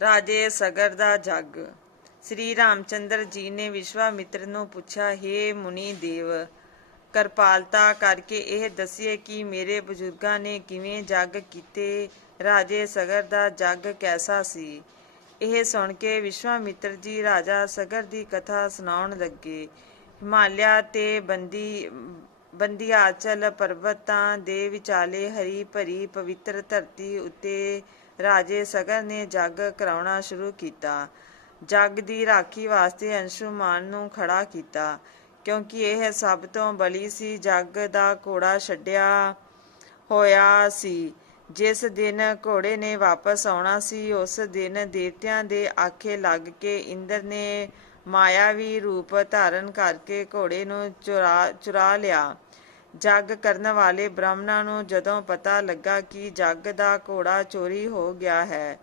ਰਾਜੇ ਸਗਰ ਦਾ ਜੱਗ। ਸ੍ਰੀ ਰਾਮਚੰਦਰ ਜੀ ਨੇ ਵਿਸ਼ਵਾਮਿਤਰ ਨੂੰ ਪੁੱਛਿਆ हे ਮੁਨੀ ਦੇਵ, ਕਿਰਪਾਲਤਾ ਕਰਕੇ ਇਹ ਦੱਸਿਏ ਕਿ ਮੇਰੇ ਬਜ਼ੁਰਗਾਂ ਨੇ ਕਿਵੇਂ ਜੱਗ ਕੀਤੇ? ਰਾਜੇ ਸਗਰ ਦਾ ਜੱਗ ਕੈਸਾ ਸੀ? ਇਹ ਸੁਣ ਕੇ ਵਿਸ਼ਵਾਮਿਤਰ ਜੀ ਰਾਜਾ ਸਗਰ ਦੀ ਕਥਾ ਸੁਣਾਉਣ ਲੱਗੇ। ਹਿਮਾਲਿਆ ਤੇ ਬੰਦੀ, ਬੰਦੀਆਚਲ ਪਰਬਤਾਂ ਦੇ ਵਿਚਾਲੇ ਹਰੀ ਭਰੀ ਪਵਿੱਤਰ ਧਰਤੀ ਉੱਤੇ ਰਾਜੇ ਸਗਰ ਨੇ ਜੱਗ ਕਰਾਉਣਾ ਸ਼ੁਰੂ ਕੀਤਾ। ਜੱਗ ਦੀ ਰਾਖੀ ਵਾਸਤੇ ਅੰਸ਼ੁਮਾਨ ਨੂੰ ਖੜਾ ਕੀਤਾ, ਕਿਉਂਕਿ ਇਹ ਸਭ ਤੋਂ ਬਲੀ ਸੀ। ਜੱਗ ਦਾ ਘੋੜਾ ਛੱਡਿਆ ਹੋਇਆ ਸੀ। ਜਿਸ ਦਿਨ ਘੋੜੇ ਨੇ ਵਾਪਸ ਆਉਣਾ ਸੀ, ਉਸ ਦਿਨ ਦੇਵਤਿਆਂ ਦੇ ਆਖੇ ਲੱਗ ਕੇ ਇੰਦਰ ਨੇ ਮਾਇਆਵੀ ਰੂਪ ਧਾਰਨ ਕਰਕੇ ਘੋੜੇ ਨੂੰ ਚੁਰਾ ਚੁਰਾ ਲਿਆ। ਜੱਗ ਕਰਨ ਵਾਲੇ ਬ੍ਰਾਹਮਣਾਂ ਨੂੰ ਜਦੋਂ ਪਤਾ ਲੱਗਾ ਕਿ ਜੱਗ ਦਾ ਘੋੜਾ ਚੋਰੀ ਹੋ ਗਿਆ ਹੈ,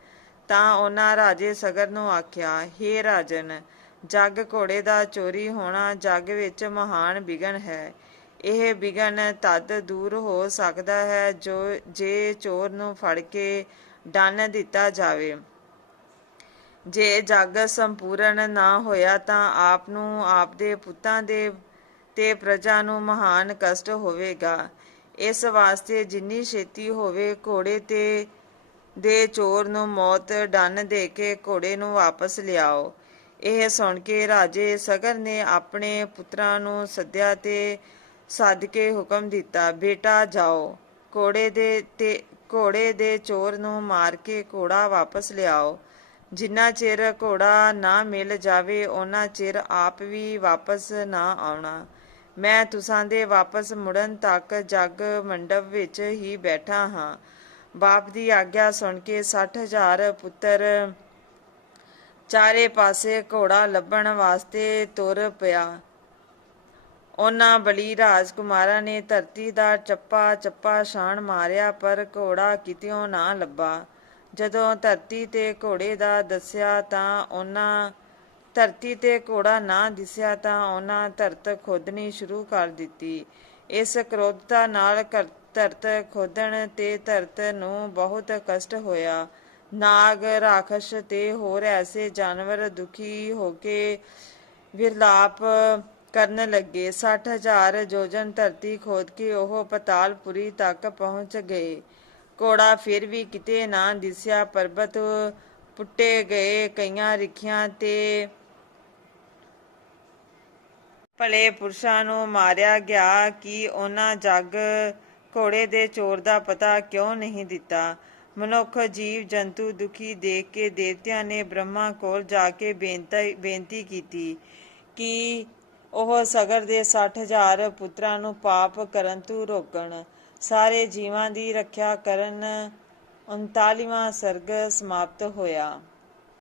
ਤਾਂ ਉਹਨਾਂ ਰਾਜੇ ਸਗਰ ਨੂੰ ਆਖਿਆ हे ਰਾਜਨ, ਜੱਗ ਘੋੜੇ ਦਾ ਚੋਰੀ ਹੋਣਾ ਜੱਗ ਵਿੱਚ ਮਹਾਨ ਵਿਗਨ ਹੈ। ਇਹ ਵਿਗਨ ਤਦ ਦੂਰ ਹੋ ਸਕਦਾ ਹੈ ਜੋ, ਜੇ ਚੋਰ ਨੂੰ ਫੜ ਕੇ ਡੰਨ ਦਿੱਤਾ ਜਾਵੇ। ਜੇ ਜੱਗ ਸੰਪੂਰਨ ਨਾ ਹੋਇਆ ਤਾਂ ਆਪ ਨੂੰ ਆਪ ਦੇ ਪੁੱਤਾਂ ਦੇ ਤੇ ਪ੍ਰਜਾ ਨੂੰ ਮਹਾਨ ਕਸ਼ਟ ਹੋਵੇਗਾ। ਇਸ ਵਾਸਤੇ ਜਿੰਨੀ ਛੇਤੀ ਹੋਵੇ ਘੋੜੇ ਤੇ ਦੇ ਚੋਰ ਨੂੰ ਮੌਤ ਡੰਨ ਦੇ ਕੇ ਘੋੜੇ ਨੂੰ ਵਾਪਸ ਲਿਆਓ। ਇਹ ਸੁਣ ਕੇ ਰਾਜੇ ਸਗਰ ਨੇ ਆਪਣੇ ਪੁੱਤਰਾਂ ਨੂੰ ਸੱਦਿਆ ਤੇ ਸੱਦ ਕੇ ਹੁਕਮ ਦਿੱਤਾ, ਬੇਟਾ, ਜਾਓ। ਘੋੜੇ ਦੇ ਤੇ ਘੋੜੇ ਦੇ ਚੋਰ ਨੂੰ ਮਾਰ ਕੇ ਘੋੜਾ ਵਾਪਸ ਲਿਆਓ। ਜਿੰਨਾ ਚਿਰ ਘੋੜਾ ਨਾ ਮਿਲ ਜਾਵੇ ਉਹਨਾਂ ਚਿਰ ਆਪ ਵੀ ਵਾਪਸ ਨਾ ਆਉਣਾ। ਮੈਂ ਤੁਸਾਂ ਦੇ ਵਾਪਸ ਮੁੜਨ ਤੱਕ ਜੱਗ ਮੰਡਪ ਵਿੱਚ ਹੀ ਬੈਠਾ ਹਾਂ। ਬਾਪ ਦੀ ਆਗਿਆ ਸੁਣ ਕੇ 60000 ਪੁੱਤਰ ਚਾਰੇ ਪਾਸੇ ਘੋੜਾ ਲੱਭਣ ਵਾਸਤੇ ਤੁਰ ਪਿਆ। ਉਹਨਾਂ ਬਲੀ ਰਾਜਕੁਮਾਰਾਂ ਨੇ ਧਰਤੀ ਦਾ ਚੱਪਾ ਚੱਪਾ ਛਾਣ ਮਾਰਿਆ, ਪਰ ਘੋੜਾ ਕਿਤਿਓਂ ਨਾ ਲੱਭਾ। ਜਦੋਂ ਧਰਤੀ ਤੇ ਘੋੜੇ ਦਾ ਦੱਸਿਆ ਤਾਂ ਉਹਨਾਂ ਧਰਤੀ ਤੇ ਘੋੜਾ ਨਾ ਦਿਸਿਆ ਤਾਂ ਉਹਨਾਂ ਧਰਤ ਖੋਦਣੀ ਸ਼ੁਰੂ ਕਰ ਦਿੱਤੀ। ਇਸ ਕ੍ਰੋਧਤਾ ਨਾਲ ਕਰ- ਧਰਤ ਖੋਦਣ ਤੇ ਧਰਤ ਨੂੰ ਬਹੁਤ ਕਸ਼ਟ ਹੋਇਆ। ਨਾਗ, ਰਾਖਸ਼ ਤੇ ਹੋਰ ਐਸੇ ਜਾਨਵਰ ਦੁਖੀ ਹੋ ਕੇ ਵਿਰਲਾਪ ਕਰਨ ਲੱਗੇ। 60000 ਜੋਜਨ ਧਰਤੀ ਖੋਦ ਕੇ ਉਹ ਪਤਾਲਪੁਰੀ ਤੱਕ ਪਹੁੰਚ ਗਏ। ਘੋੜਾ ਫਿਰ ਵੀ ਕਿਤੇ ਨਾ ਦਿਸਿਆ, ਪਰਬਤ ਪੁੱਟੇ ਗਏ, ਕਈਆਂ ਰਿਖਿਆਂ ਤੇ ਭਲੇ ਪੁਰਸ਼ਾਂ ਨੂੰ ਮਾਰਿਆ ਗਿਆ ਕਿ ਉਹਨਾਂ ਜੱਗ ਘੋੜੇ ਦੇ ਚੋਰ ਦਾ ਪਤਾ ਕਿਉਂ ਨਹੀਂ ਦਿੱਤਾ। ਮਨੁੱਖ, ਜੀਵ, ਜੰਤੂ ਦੁਖੀ ਦੇਖ ਕੇ ਦੇਵਤਿਆਂ ਨੇ ਬ੍ਰਹਮਾ ਕੋਲ ਜਾ ਕੇ ਬੇਨਤੀ ਬੇਨਤੀ ਕੀਤੀ ਕਿ ਉਹ ਸਗਰ ਦੇ 60000 ਪੁੱਤਰਾਂ ਨੂੰ ਪਾਪ ਕਰਨ ਤੋਂ ਰੋਕਣ। ਸਾਰੇ ਜੀਵਾਂ ਦੀ ਰੱਖਿਆ ਕਰਨ 39ਵਾਂ ਸਰਗ ਸਮਾਪਤ ਹੋਇਆ।